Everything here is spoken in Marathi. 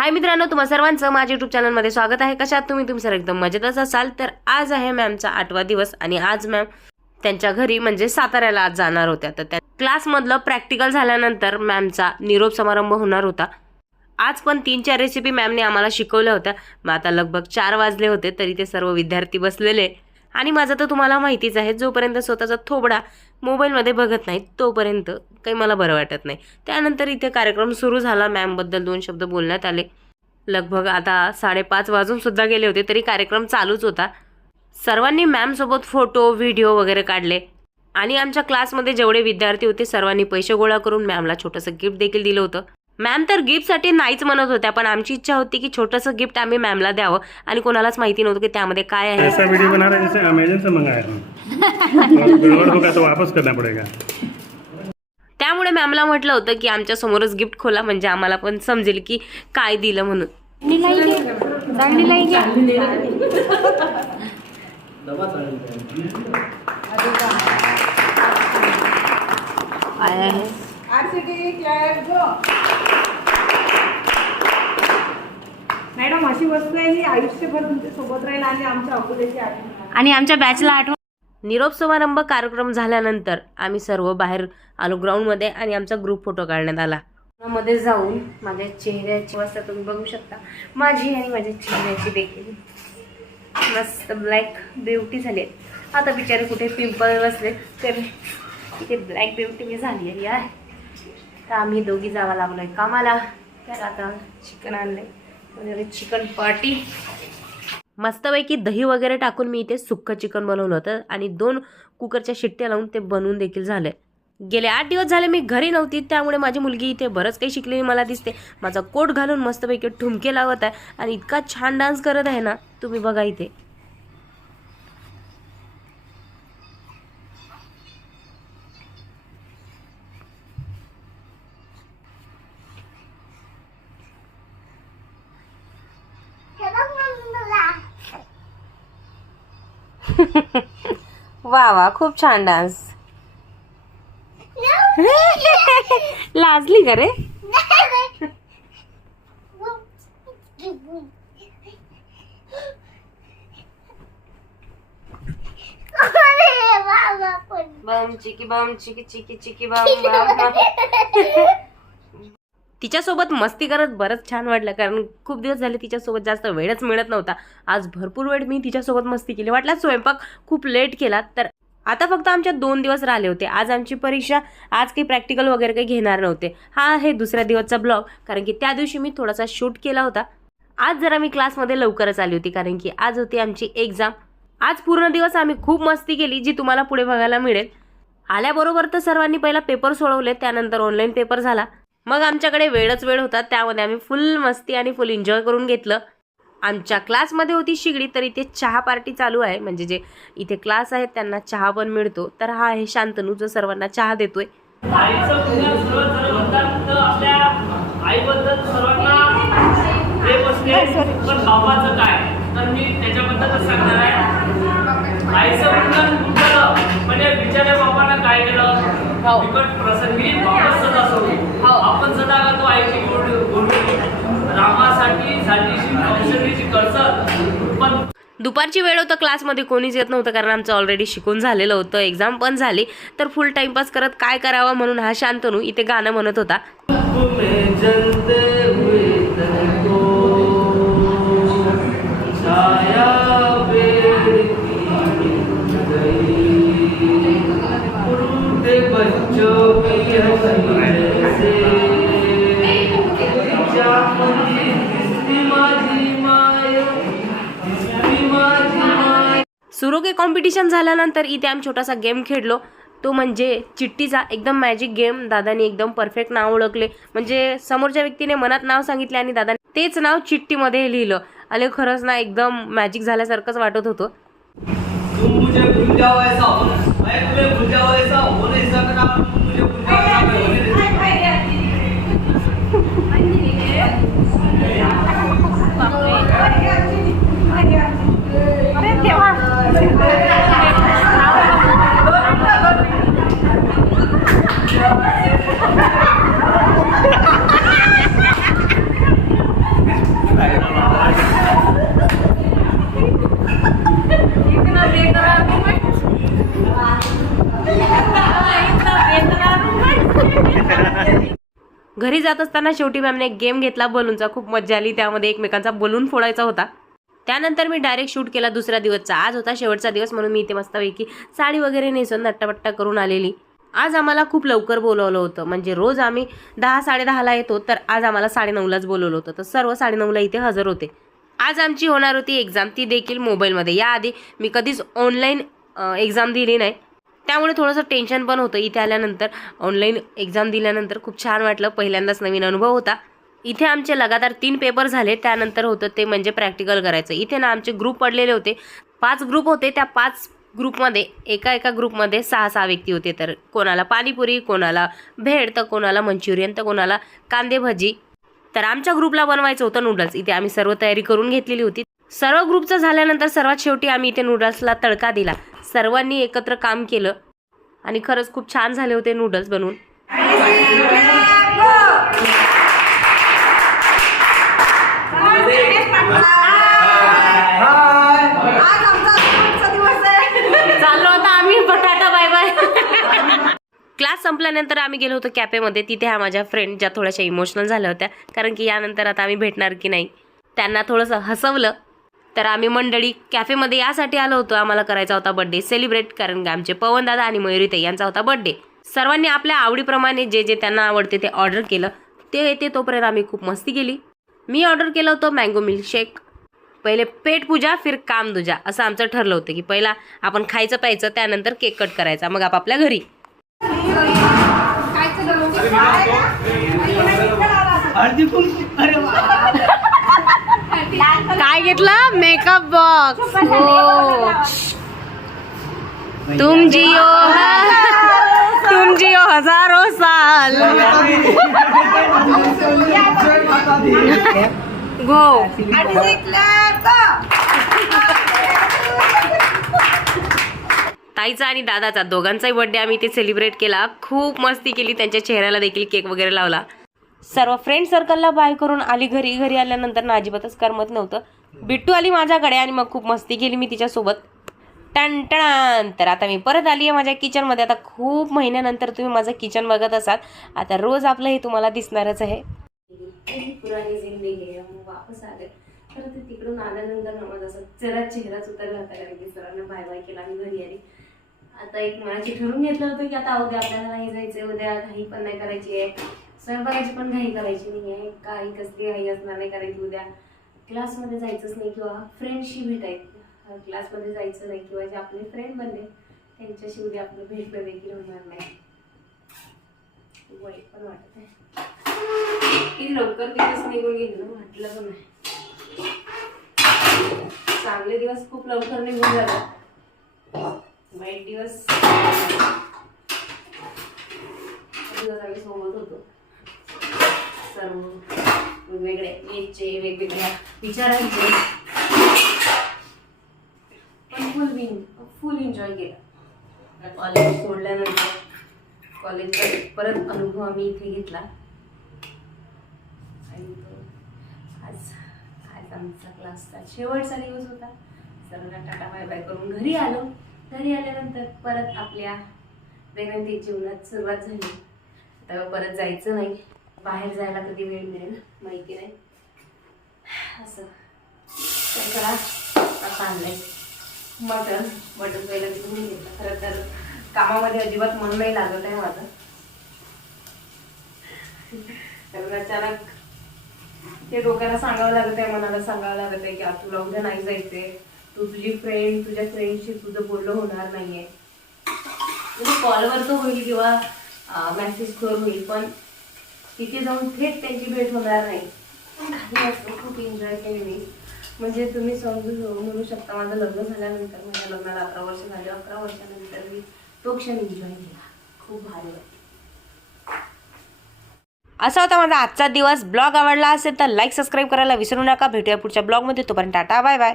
हाय मित्रांनो, तुम्हा सर्वांचं माझ्या यूट्यूब चॅनलमध्ये स्वागत आहे। कशात तुम्ही सर एकदम मजेतच असाल तर आज आहे मॅमचा 8वा दिवस आणि आज मॅम त्यांच्या घरी म्हणजे साताऱ्याला आज जाणार होत्या। तर त्या क्लासमधलं प्रॅक्टिकल झाल्यानंतर मॅमचा निरोप समारंभ होणार होता। आज पण 3-4 रेसिपी मॅमने आम्हाला शिकवल्या होत्या। मग आता लगभग 4 वाजले होते तरी ते सर्व विद्यार्थी बसलेले आणि माझं तर तुम्हाला माहितीच आहे, जोपर्यंत स्वतःचा थोबडा मोबाईलमध्ये बघत नाही तोपर्यंत काही मला बरं वाटत नाही। त्यानंतर इथे कार्यक्रम सुरू झाला। मॅमबद्दल 2 शब्द बोलण्यात आले। लगभग आता 5:30 वाजून सुद्धा गेले होते तरी कार्यक्रम चालूच होता। सर्वांनी मॅम सोबत फोटो व्हिडिओ वगैरे काढले आणि आमच्या क्लासमध्ये जेवढे विद्यार्थी होते सर्वांनी पैसे गोळा करून मॅमला छोटंसं गिफ्ट देखील दिलं होतं। मॅम तर गिफ्टसाठी नाहीच म्हणत होत्या, पण आमची इच्छा होती की छोटंसं गिफ्ट आम्ही मॅमला द्यावं आणि कोणालाच माहिती नव्हतं की त्यामध्ये काय आहे। ऐसा वीडियो बना रहे जैसे अमेज़न से मंगाया हम, गड़बड़ होगा तो वापस करना पड़ेगा। त्यामुळे मॅमला म्हटलं होतं की आमच्या समोरच गिफ्ट खोला म्हणजे आम्हाला पण समजेल की काय दिलं म्हणून। मॅडम अशी वस्तू आहे ही आयुष्यभर तुमच्या सोबत राहील आणि आमच्या अकोल्याची आठवण आणि आमच्या बॅचला आठवण। निरोप समारंभ कार्यक्रम झाल्यानंतर आम्ही सर्व बाहेर आलो ग्राउंडमध्ये आणि आमचा ग्रुप फोटो काढण्यात आला। मध्ये जाऊन माझ्या चेहऱ्याची अवस्था तुम्ही बघू शकता, माझी आणि माझ्या चेहऱ्याची देखील मस्त ब्लॅक ब्युटी झाली। आता बिचारे कुठे पिंपल बसले तर इथे ब्लॅक ब्युटी मी झाली आहे यार। तर आम्ही दोघी जावा लागलोय कामाला। तर आता चिकन आणलंय म्हणजे चिकन पार्टी। मस्तपैकी दही वगैरे टाकून मी इथे सुक्कं चिकन बनवलं होतं आणि 2 कुकरच्या शिट्ट्या लावून ते बनवून देखील झाले। गेले 8 दिवस झाले मी घरी नव्हती, त्यामुळे माझी मुलगी इथे बरंच काही शिकलेली मला दिसते। माझा कोट घालून मस्तपैकी ठुमके लावत आहे आणि इतका छान डान्स करत आहे ना, तुम्ही बघा इथे। वा वा, खूप छान डान्स। लाजली का रे? बम चिकी बम चिकी चिकी चिकी बम बम। तिच्यासोबत मस्ती करत बरंच छान वाटलं, कारण खूप दिवस झाले तिच्यासोबत जास्त वेळच मिळत नव्हता। आज भरपूर वेळ मी तिच्यासोबत मस्ती केली। वाटला स्वयंपाक खूप लेट केला, तर आता फक्त आमच्या 2 दिवस राहिले होते। आज आमची परीक्षा, आज काही प्रॅक्टिकल वगैरे काही घेणार नव्हते। हा आहे दुसऱ्या दिवसचा ब्लॉग, कारण की त्या दिवशी मी थोडासा शूट केला होता। आज जरा मी क्लासमध्ये लवकरच आली होती कारण की आज होती आमची एक्झाम। आज पूर्ण दिवस आम्ही खूप मस्ती केली, जी तुम्हाला पुढे बघायला मिळेल। आल्याबरोबर तर सर्वांनी पहिला पेपर सोडवले, त्यानंतर ऑनलाईन पेपर झाला। मग आमच्याकडे वेळच वेळ होता, त्यामध्ये आम्ही फुल मस्ती आणि फुल एन्जॉय करून घेतलं। आमच्या क्लासमध्ये होती शिगडी, तर इथे चहा पार्टी चालू आहे, म्हणजे जे इथे क्लास आहेत त्यांना चहा पण मिळतो। तर हा आहे शांतनू, जो सर्वांना चहा देतोय। आईचं पुण्य सर्व म्हणतात तर आपल्या आईबद्दल सर्वांना प्रेम असते, पण बाबाचं काय, तर मी त्याच्याबद्दलच सांगणार आहे। आईचं पुण्य झालं म्हणजे बिचाऱ्या बाबांना काय केलं, बिकट प्रसंगी बाबा सदा सोडली। आपण सदा तो आईची गोडी रामासाठी झालीची औषधीची कळसर। पण दुपारची वेळ होतं, क्लासमध्ये कोणीच येत नव्हतं कारण आमचं ऑलरेडी शिकून झालेलं होतं, एक्झाम पण झाली। तर फुल टाइमपास करत काय करावं म्हणून हा शांतनू इथे गाणं म्हणत होता। सुरोगे कॉम्पिटिशन झाल्यानंतर इथे आम्ही छोटासा गेम खेळलो, तो म्हणजे चिट्टीचा। एकदम मॅजिक गेम। दादानी एकदम परफेक्ट नाव ओळखले, म्हणजे समोरच्या व्यक्तीने मनात नाव सांगितले आणि दादाने तेच नाव चिठ्ठीमध्ये लिहिलं आणि खरंच ना एकदम मॅजिक झाल्यासारखंच वाटत होतं। घरी जात असताना शेवटी मॅमने एक गेम घेतला बलूनचा, खूप मजा आली. त्यामध्ये एकमेकांचा बलून फोडायचा होता. त्यानंतर मी डायरेक्ट शूट केला दुसऱ्या दिवसचा. आज होता शेवटचा दिवस म्हणून मी इथे मस्तपैकी साडी वगैरे नेसून नट्टापट्टा करून आलेली. आज आम्हाला खूप लवकर बोलवलं होतं, म्हणजे रोज आम्ही 10-10:30ला येतो, तर आज आम्हाला 9:30लाच बोलवलं होतं. तर सर्व 9:30ला इथे हजर होते. आज आमची होणार होती एक्झाम, ती देखील मोबाईलमध्ये. याआधी मी कधीच ऑनलाईन एक्झाम दिली नाही, त्यामुळे थोडंसं टेन्शन पण होतं. इथे आल्यानंतर ऑनलाईन एक्झाम दिल्यानंतर खूप छान वाटलं. पहिल्यांदाच नवीन अनुभव होता. इथे आमचे लगातार 3 पेपर झाले. त्यानंतर होतं ते म्हणजे प्रॅक्टिकल करायचं. इथे ना आमचे ग्रुप पडलेले होते, 5 ग्रुप होते. त्या 5 ग्रुपमध्ये एका ग्रुपमध्ये 6 व्यक्ती होते. तर कोणाला पाणीपुरी, कोणाला भेळ, तर कोणाला मंचुरियन, तर कोणाला कांदे भजी. तर आमच्या ग्रुपला बनवायचं होतं नूडल्स. इथे आम्ही सर्व तयारी करून घेतलेली होती. सर्व ग्रुपचं झाल्यानंतर सर्वात शेवटी आम्ही इथे नूडल्सला तडका दिला. सर्वांनी एकत्र काम केलं आणि खरंच खूप छान झाले होते नूडल्स बनवून. चाललो आता आम्ही बटाटा बाय बाय. क्लास संपल्यानंतर आम्ही गेलो होतो कॅफेमध्ये. तिथे ह्या माझ्या फ्रेंड ज्या थोड्याशा इमोशनल झाल्या होत्या, कारण की यानंतर आता आम्ही भेटणार की नाही, त्यांना थोडंसं हसवलं. तर आम्ही मंडळी कॅफेमध्ये यासाठी आलो होतो, आम्हाला करायचा होता बर्थडे सेलिब्रेट, कारण की आमचे पवनदादा आणि मयुरीताई यांचा होता बर्थडे. सर्वांनी आपल्या आवडीप्रमाणे जे जे त्यांना आवडते ते ऑर्डर केलं. ते येते तोपर्यंत आम्ही खूप मस्ती केली. मी ऑर्डर केलं होतं मँगो मिल्कशेक. पहिले पेट पूजा फिर काम दूजा, असं आमचं ठरलं होतं की पहिला आपण खायचं प्यायचं, त्यानंतर केक कट करायचा, मग आपापल्या घरी. काय घेतलं? Makeup box. तुम जियो हजारो साल. गो. ताईचा आणि दादाचा दोघांचाही बर्थडे आम्ही इथे सेलिब्रेट केला. खूप मस्ती केली. त्यांच्या चेहऱ्याला देखील केक वगैरे लावला. सर्व फ्रेंड सर्कलला बाय करून आली घरी. घरी आल्यानंतर ना अजिबातच करमत नव्हतं. बिट्टू आली माझ्याकडे आणि मग खूप मस्ती केली मी तिच्यासोबत. टणटण. तर आता मी परत आली आहे माझ्या किचनमध्ये. आता खूप महिन्यानंतर तुम्ही माझं किचन बघत असाल. आता रोज आपलं हे तुम्हाला दिसणारच आहे. पुराणी जिंदगी वापस आले. तर ते तिकडून आल्यानंतर माझा असं जरा चेहराच उतरला होता, कारण की सरांना बाय बाय केला आणि घरी आली. आता एक मनाची ठरवून घेतलं होतं की आता उद्या आपल्याला नाही जायचं, उद्या घाई पण नाही करायची आहे, स्वयंपाकाची पण घाई करायची नाही आहे, काही कसली घाई असणार नाही, कारण की उद्या क्लासमध्ये जायचंच नाही किंवा फ्रेंडशी भेटायचं, क्लासमध्ये जायचं नाही किंवा जे आपले फ्रेंड बनले त्यांच्याशी उद्या आपलं भेटणं देखील होणार नाही. वाईट पण वाटत आहे. किती लवकर दिवस निघून गेले ना, वाटलं पण नाही. चांगले दिवस खूप लवकर निघून झाले. वाईट दिवस आम्ही सोबत होतो. सर्व वेगवेगळे एजचे, वेगवेगळ्या विचारांचे, पण फुल एन्जॉय केला. कॉलेज सोडल्यानंतर कॉलेजचा परत अनुभव आम्ही इथे घेतला. आणि आज आमचा क्लासचा शेवटचा दिवस होता. सर्वांना टाटा बाय बाय करून घरी आलो. घरी आल्यानंतर परत आपल्या दैनंदिन जीवनात सुरुवात झाली. आता परत जायचं नाही. बाहेर जायला कधी वेळ मिळेल माहिती नाही. असं तर चला आता आणलंय मटण पहिलं तिथून घेतलं. खरं तर कामामध्ये अजिबात मन नाही लागत आहे माझं. तर अचानक ते डोक्याला सांगावं लागत आहे, मनाला सांगावं लागत आहे की तुला उद्या नाही जायचंय, तू तुझी फ्रेंड, तुझ्या फ्रेंडशी तुझं बोलणं होणार नाहीये. म्हणजे कॉलवर तर होईल किंवा मेसेज करून होईल, पण तिथे जाऊन थेट त्यांची भेट होणार नाही. पण काही असं खूप एन्जॉय केली मी. म्हणजे तुम्ही म्हणू शकता माझं लग्न झाल्यानंतर, माझ्या लग्नाला 11 वर्ष झाले, 11 वर्षानंतर मी तो क्षण एन्जॉय केला. खूप भारी वाटलं. असा होता माझा आजचा दिवस. ब्लॉग आवडला असेल तर लाईक सबस्क्राईब करायला विसरू नका. भेटूया पुढच्या ब्लॉगमध्ये. तोपर्यंत टाटा बाय बाय.